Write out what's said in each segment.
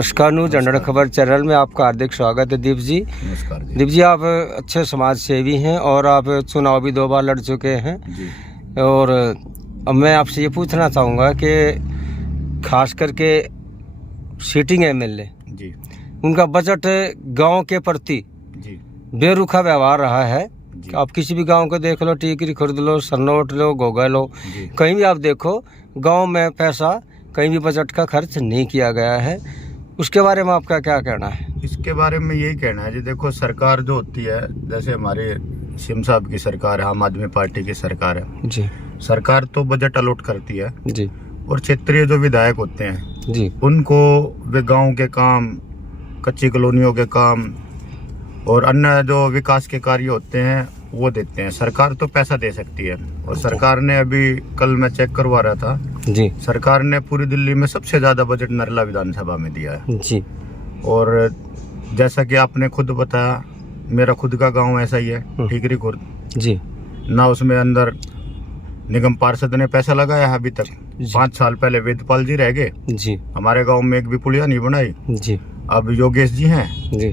नमस्कार, news under खबर channel में आपका हार्दिक स्वागत है। दीप जी, नमस्कार जी। दीप जी, आप अच्छे समाज सेवी हैं और आप चुनाव भी 2 बार लड़ चुके हैं जी। और अब मैं आपसे ये पूछना चाहूँगा कि खास करके सिटिंग एमएलए जी। उनका बजट गांव के प्रति जी। बेरुखा व्यवहार रहा है। जी। आप किसी भी गांव को देख लो, टिकरी खरीद लो, सरनोट लो, घोगा लो, कहीं भी आप देखो गांव में पैसा कहीं भी बजट का खर्च नहीं किया गया है। उसके बारे में आपका क्या कहना है? इसके बारे में यही कहना है जी, देखो सरकार जो होती है, जैसे हमारे सीएम साहब की सरकार है, आम आदमी पार्टी की सरकार है जी। सरकार तो बजट अलॉट करती है जी। और क्षेत्रीय जो विधायक होते हैं जी, उनको वे गांव के काम, कच्ची कॉलोनियों के काम और अन्य जो विकास के कार्य होते हैं वो देते हैं। सरकार तो पैसा दे सकती है और सरकार ने अभी कल मैं चेक करवा रहा था जी, सरकार ने पूरी दिल्ली में सबसे ज्यादा बजट नरला विधानसभा में दिया है। जी। और जैसा कि आपने खुद बताया, मेरा खुद का गांव ऐसा ही है, टिकरी खुर्द जी। ना उसमें अंदर निगम पार्षद ने पैसा लगाया है अभी तक। 5 साल पहले वेदपाल जी रह गए जी। हमारे गांव में, एक भी पुलिया नहीं बनाई। जी। अब योगेश जी हैं जी।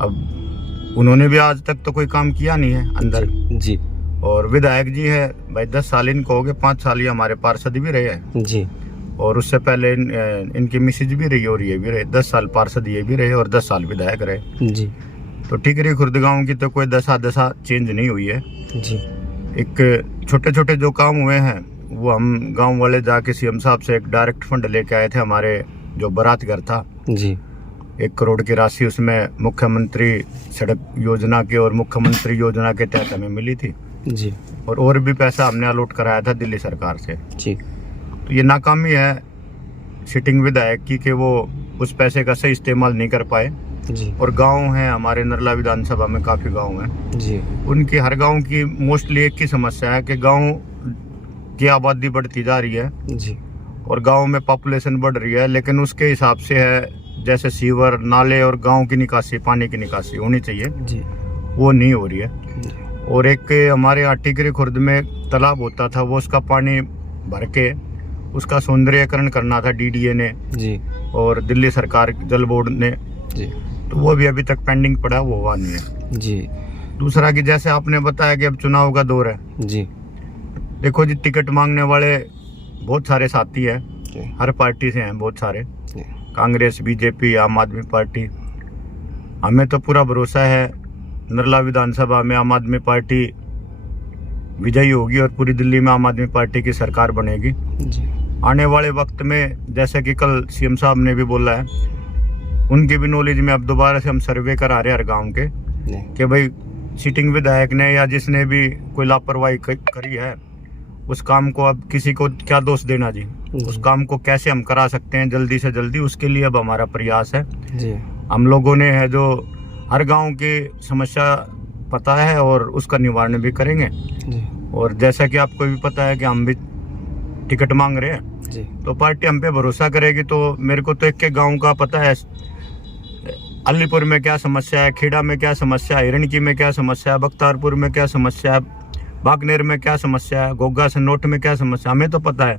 अब उन्होंने भी आज तक तो कोई काम किया नहीं है अंदर। जी। और विधायक जी है भाई, 10 साल इनको हो गए, 5 साल ये हमारे पार्षद भी रहे हैं। जी। और उससे पहले इनकी मिसेज भी रही और ये भी रहे। 10 साल पार्षद ये भी रहे और 10 साल विधायक रहे। जी। तो टिकरी खुर्द गांव की तो कोई दशा चेंज नहीं हुई है। जी। एक छोटे छोटे जो काम हुए हैं वो हम गांव वाले जाके सीएम साहब से एक डायरेक्ट फंड लेके आए थे। हमारे जो बारात घर था, जी। 1 करोड़ की राशि उसमें मुख्यमंत्री सड़क योजना के और मुख्यमंत्री योजना के तहत हमें मिली थी। जी। और भी पैसा हमने अलॉट कराया था दिल्ली सरकार से। जी। तो ये नाकामी है सिटिंग विधायक की कि वो उस पैसे का सही इस्तेमाल नहीं कर पाए। जी। और गांव हैं हमारे नरला विधानसभा में, काफ़ी गांव हैं जी। उनकी, हर गांव की मोस्टली एक ही समस्या है कि गांव की आबादी बढ़ती जा रही है। जी। और गांव में पॉपुलेशन बढ़ रही है, लेकिन उसके हिसाब से है जैसे सीवर, नाले और गांव की निकासी, पानी की निकासी होनी चाहिए, जी। वो नहीं हो रही है। जी। और एक हमारे यहाँ टिकरी खुर्द में तालाब होता था, वो उसका पानी भर के उसका सौंदर्यीकरण करना था डीडीए ने जी। और दिल्ली सरकार जल बोर्ड ने। जी। तो वो भी अभी तक पेंडिंग पड़ा, वो हुआ नहीं है। जी। दूसरा कि जैसे आपने बताया कि अब चुनाव का दौर है। जी। देखो जी, टिकट मांगने वाले बहुत सारे साथी हैं, जी। हर पार्टी से हैं बहुत सारे, जी। कांग्रेस, बीजेपी, आम आदमी पार्टी। हमें तो पूरा भरोसा है नरला विधानसभा में आम आदमी पार्टी विजयी होगी और पूरी दिल्ली में आम आदमी पार्टी की सरकार बनेगी। जी। आने वाले वक्त में जैसे कि कल सीएम साहब ने भी बोला है, उनकी भी नॉलेज में अब दोबारा से हम सर्वे करा रहे हैं हर गाँव के कि भाई सिटिंग विधायक ने या जिसने भी कोई लापरवाही करी है उस काम को अब किसी को क्या दोष देना जी, उस काम को कैसे हम करा सकते हैं जल्दी से जल्दी, उसके लिए अब हमारा प्रयास है। जी। हम लोगों ने है जो हर गांव की समस्या पता है और उसका निवारण भी करेंगे। जी। और जैसा कि आपको भी पता है कि हम भी टिकट मांग रहे हैं, जी। तो पार्टी हम पे भरोसा करेगी। तो मेरे को तो एक गांव का पता है, अलीपुर में क्या समस्या है, खेड़ा में क्या समस्या है, हिरणकी में क्या समस्या है, बख्तारपुर में क्या समस्या है, बागनेर में क्या समस्या है, गोगा सन्नोट में क्या समस्या, हमें तो पता है।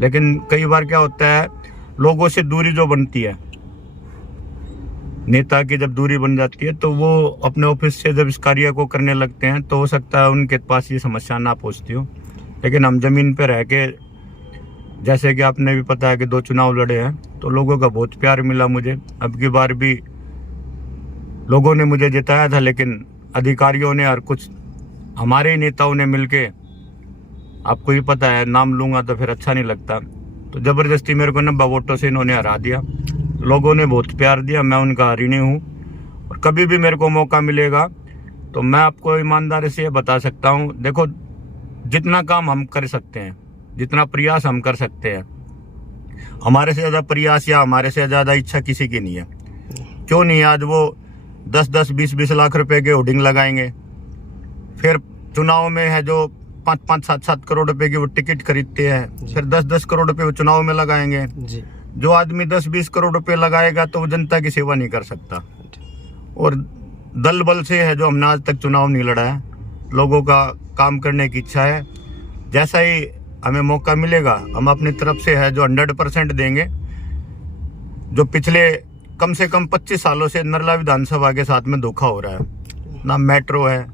लेकिन कई बार क्या होता है, लोगों से दूरी जो बनती है, नेता की जब दूरी बन जाती है तो वो अपने ऑफिस से जब इस कार्य को करने लगते हैं तो हो सकता है उनके पास ये समस्या ना पहुंचती हो। लेकिन हम जमीन पे रह के, जैसे कि आपने भी पता है कि 2 चुनाव लड़े हैं, तो लोगों का बहुत प्यार मिला मुझे। अब की बार भी लोगों ने मुझे जिताया था, लेकिन अधिकारियों ने और कुछ हमारे ही नेताओं ने मिलके, आपको ही पता है, नाम लूंगा तो फिर अच्छा नहीं लगता, तो जबरदस्ती मेरे को 90 वोटों से इन्होंने हरा दिया। लोगों ने बहुत प्यार दिया, मैं उनका ऋणी हूँ। और कभी भी मेरे को मौका मिलेगा तो मैं आपको ईमानदारी से ये बता सकता हूँ, देखो जितना काम हम कर सकते हैं, जितना प्रयास हम कर सकते हैं, हमारे से ज़्यादा प्रयास या हमारे से ज़्यादा इच्छा किसी की नहीं है। क्यों नहीं? आज वो 10-10, 20-20 लाख रुपए के होर्डिंग लगाएंगे, फिर चुनाव में है जो 5-5, 7-7 करोड़ रुपए की वो टिकट खरीदते हैं, फिर 10-10 करोड़ रुपए वो चुनाव में लगाएंगे। जी। जो आदमी 10-20 करोड़ रुपए लगाएगा तो वो जनता की सेवा नहीं कर सकता। और दल बल से है जो हमने आज तक चुनाव नहीं लड़ा है, लोगों का काम करने की इच्छा है। जैसा ही हमें मौका मिलेगा हम अपनी तरफ से है जो 100% देंगे। जो पिछले कम से कम 25 सालों से नरला विधानसभा के साथ में धोखा हो रहा है। ना मेट्रो है,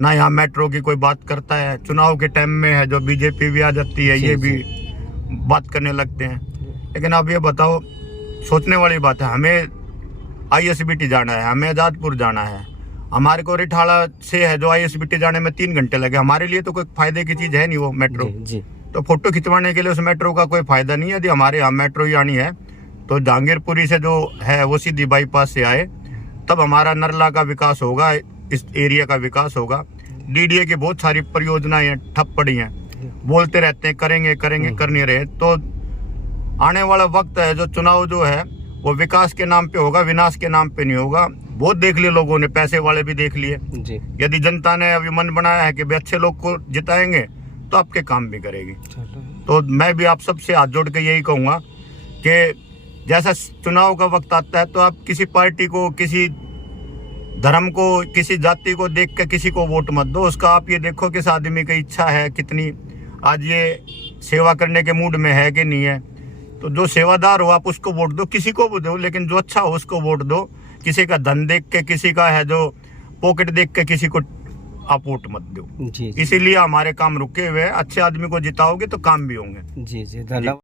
ना यहाँ मेट्रो की कोई बात करता है। चुनाव के टाइम में है जो बीजेपी भी आ जाती है, ये भी बात करने लगते हैं। लेकिन आप ये बताओ, सोचने वाली बात है, हमें ISBT जाना है, हमें आजादपुर जाना है, हमारे को रिठाड़ा से है जो ISBT जाने में 3 घंटे लगे। हमारे लिए तो कोई फायदे की चीज है नहीं वो मेट्रो। जी। तो फोटो खिंचवाने के लिए उस मेट्रो का कोई फायदा नहीं है। यदि हमारे यहाँ मेट्रो ही आनी है तो जहांगीरपुरी से जो है वो सीधी बाईपास से आए, तब हमारा नरला का विकास होगा, इस एरिया का विकास होगा। DDA की बहुत सारी परियोजनाएं ठप पड़ी हैं, बोलते रहते हैं करेंगे करेंगे, कर नहीं रहे। तो आने वाला वक्त है जो चुनाव जो है वो विकास के नाम पे होगा, विनाश के नाम पे नहीं होगा। बहुत देख लिए लोगों ने, पैसे वाले भी देख लिए। यदि जनता ने अभी मन बनाया है कि भाई अच्छे लोग को जिताएंगे तो आपके काम भी करेगी। तो मैं भी आप सबसे हाथ जोड़ के यही कहूँगा कि जैसा चुनाव का वक्त आता है तो आप किसी पार्टी को, किसी धर्म को, किसी जाति को देख के किसी को वोट मत दो। उसका आप ये देखो कि इस आदमी की इच्छा है कितनी, आज ये सेवा करने के मूड में है कि नहीं है। तो जो सेवादार हो आप उसको वोट दो, किसी को भी दो, लेकिन जो अच्छा हो उसको वोट दो। किसी का धन देख के, किसी का है जो पॉकेट देख के किसी को आप वोट मत दो। इसीलिए हमारे काम रुके हुए हैं। अच्छे आदमी को जिताओगे तो काम भी होंगे। जी, धन्यवाद।